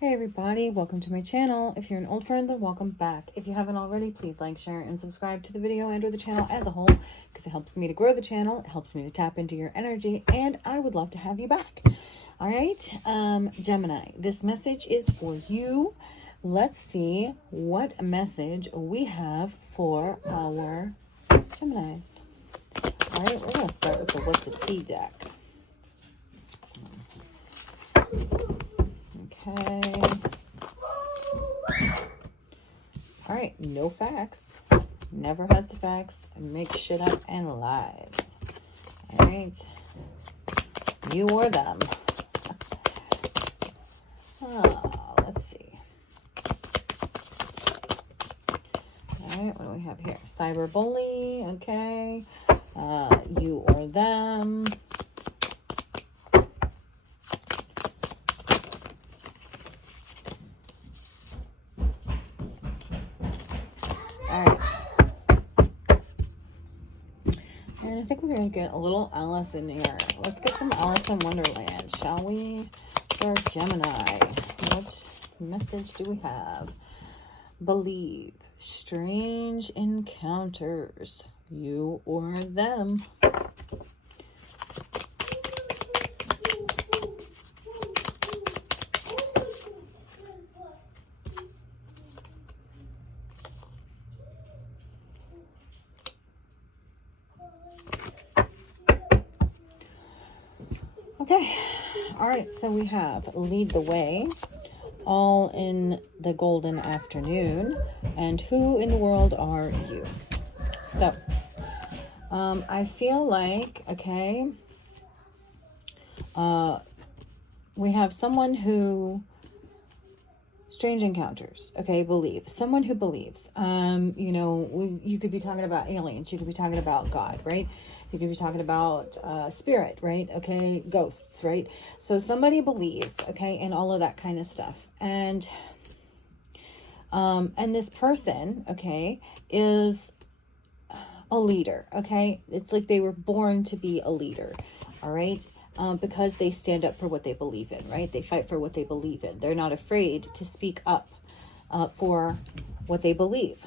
Hey everybody, welcome to my channel. If you're an old friend, then welcome back. If you haven't already, please like, share, and subscribe to the video and or the channel as a whole, because it helps me to grow the channel, it helps me to tap into your energy, and I would love to have you back. All right, Gemini, this message is for you. Let's see what message we have for our Geminis. All right, we're going to start with the What's the Tea deck. Okay. All right, no facts. Never has the facts. Makes shit up and lies. All right. You or them. Let's see. All right, what do we have here? Cyberbully, okay. You or them. And I think we're going to get a little Alice in here. Let's get some Alice in Wonderland, shall we? For Gemini, what message do we have? Believe. Strange encounters. You or them. Okay, all right, so we have lead the way, all in the golden afternoon, and who in the world are you? So, I feel like, okay, we have someone who, strange encounters, okay, believe, someone who believes, you know, you could be talking about aliens, you could be talking about God, right? You could be talking about spirit, right? Okay, ghosts, right? So somebody believes, okay, and all of that kind of stuff. And this person, okay, is a leader, okay? It's like they were born to be a leader, all right? Because they stand up for what they believe in, right? They fight for what they believe in. They're not afraid to speak up for what they believe.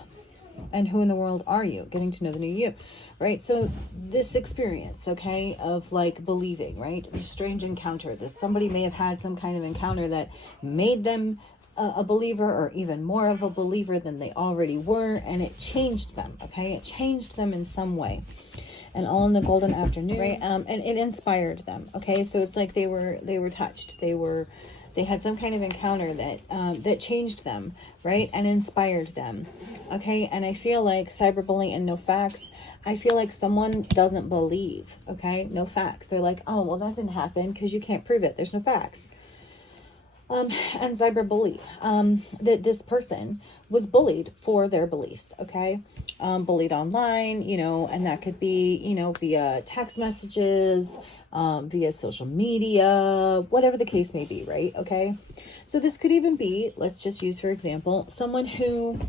And who in the world are you? Getting to know the new you, right? So this experience, okay, of like believing, right? This strange encounter, that somebody may have had some kind of encounter that made them a believer, or even more of a believer than they already were, and it changed them, okay? It changed them in some way. And all in the golden afternoon, right? And it inspired them, okay? So it's like they were touched. They had some kind of encounter that changed them, right? And inspired them, okay? And I feel like cyberbullying and no facts, I feel like someone doesn't believe, okay? No facts. They're like, oh, well, that didn't happen because you can't prove it. There's no facts. And cyberbully, that this person was bullied for their beliefs, okay? Bullied online, you know, and that could be, you know, via text messages, via social media, whatever the case may be, right? Okay. So this could even be, let's just use, for example, someone who,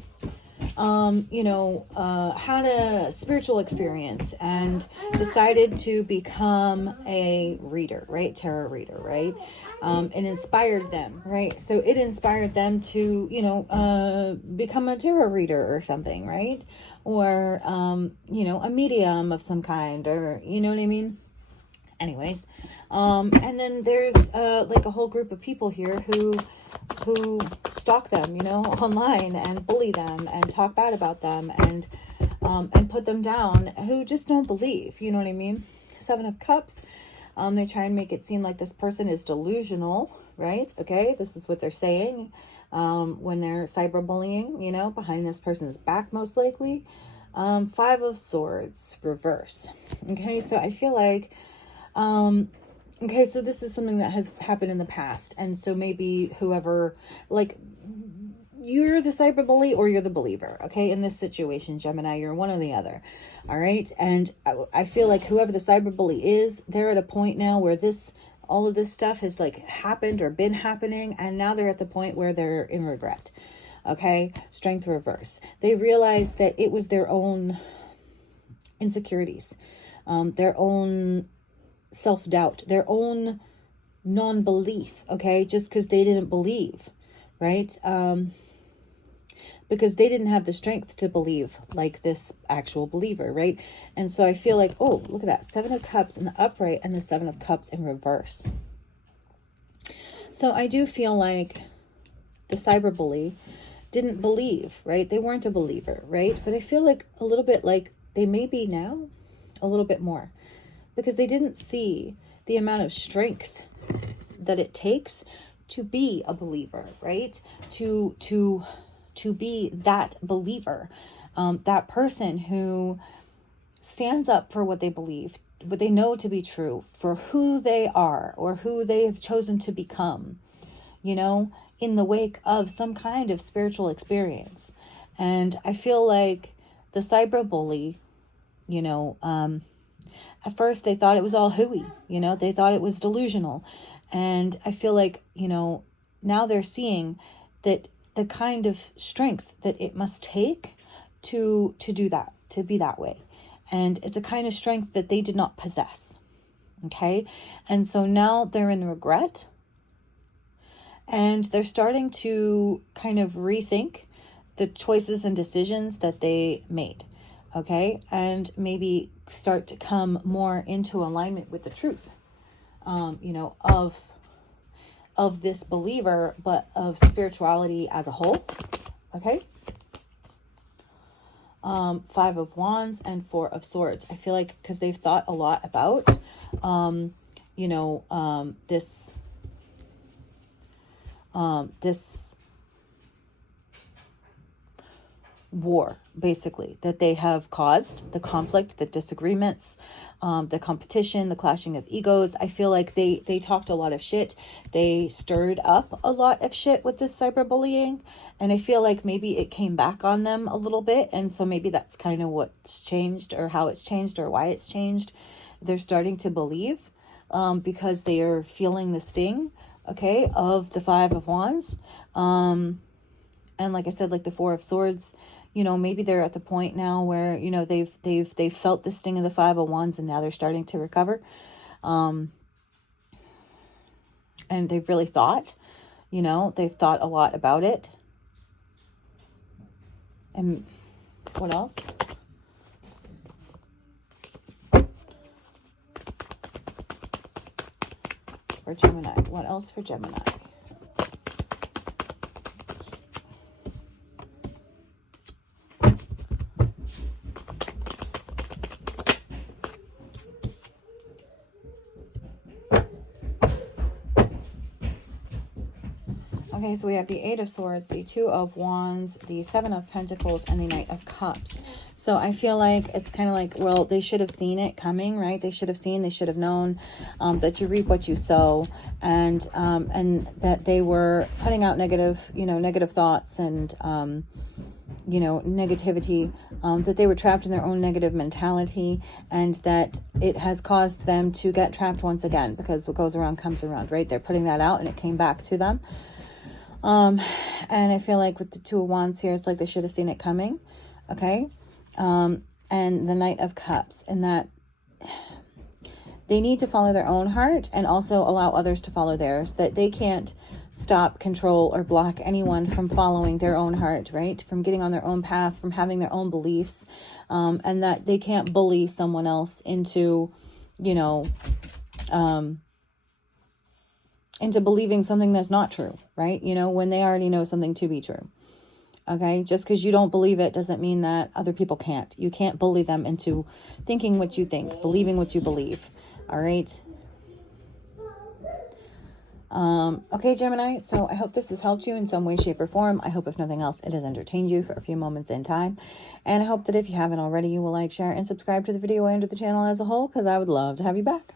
you know, had a spiritual experience and decided to become a reader, right? Tarot reader, right? And inspired them, right? So it inspired them to, you know, become a tarot reader or something, right? Or, you know, a medium of some kind, or, you know what I mean? Anyways, and then there's like a whole group of people here who stalk them, you know, online, and bully them and talk bad about them and put them down, who just don't believe, you know what I mean? Seven of Cups. They try and make it seem like this person is delusional, right? Okay, this is what they're saying when they're cyberbullying, you know, behind this person's back, most likely. Five of Swords, reverse. Okay, so I feel like, okay, so this is something that has happened in the past. And so maybe whoever, like, you're the cyberbully or you're the believer, okay? In this situation, Gemini, you're one or the other, all right? And I feel like whoever the cyberbully is, they're at a point now where all of this stuff has like happened or been happening, and now they're at the point where they're in regret, okay? Strength reverse. They realize that it was their own insecurities, their own self-doubt, their own non-belief, okay? Just because they didn't believe. right? Because they didn't have the strength to believe like this actual believer, right? And so I feel like, oh, look at that. 7 of Cups in the upright and the 7 of Cups in reverse. So I do feel like the cyberbully didn't believe, right? They weren't a believer, right? But I feel like a little bit like they may be now, a little bit more, because they didn't see the amount of strength that it takes to be a believer, right? To be that believer, that person who stands up for what they believe, what they know to be true, for who they are or who they have chosen to become, you know, in the wake of some kind of spiritual experience. And I feel like the cyberbully, you know, at first they thought it was all hooey, you know, they thought it was delusional. And I feel like, you know, now they're seeing that the kind of strength that it must take to do that, to be that way. And it's a kind of strength that they did not possess. Okay. And so now they're in regret, and they're starting to kind of rethink the choices and decisions that they made. Okay. And maybe start to come more into alignment with the truth, you know, of this believer, but of spirituality as a whole. Okay. 5 of Wands and 4 of Swords. I feel like because they've thought a lot about, you know, this war, basically, that they have caused, the conflict, the disagreements, the competition, the clashing of egos. I feel like they talked a lot of shit. They stirred up a lot of shit with this cyberbullying. And I feel like maybe it came back on them a little bit. And so maybe that's kind of what's changed, or how it's changed, or why it's changed. They're starting to believe, because they are feeling the sting, okay, of the 5 of Wands. And like I said, like the 4 of Swords, you know, maybe they're at the point now where, you know, they've felt the sting of the 5 of Wands, and now they're starting to recover. And they've really thought, you know, they've thought a lot about it. And what else? For Gemini. What else for Gemini? Okay, so we have the 8 of Swords, the 2 of Wands, the 7 of Pentacles, and the Knight of Cups. So I feel like it's kind of like, well, they should have seen it coming, right? They should have seen, they should have known that you reap what you sow, and that they were putting out negative, you know, negative thoughts and, you know, negativity, that they were trapped in their own negative mentality, and that it has caused them to get trapped once again, because what goes around comes around, right? They're putting that out and it came back to them. And I feel like with the 2 of Wands here, it's like they should have seen it coming. Okay. And the Knight of Cups, and that they need to follow their own heart and also allow others to follow theirs, that they can't stop, control, or block anyone from following their own heart, right? From getting on their own path, from having their own beliefs, and that they can't bully someone else into, you know, into believing something that's not true, right? You know, when they already know something to be true. Okay, just because you don't believe it doesn't mean that other people can't. You can't bully them into thinking what you think, believing what you believe. All right. Okay, Gemini, so I hope this has helped you in some way, shape, or form. I hope, if nothing else, it has entertained you for a few moments in time. And I hope that if you haven't already, you will like, share, and subscribe to the video and to the channel as a whole, because I would love to have you back.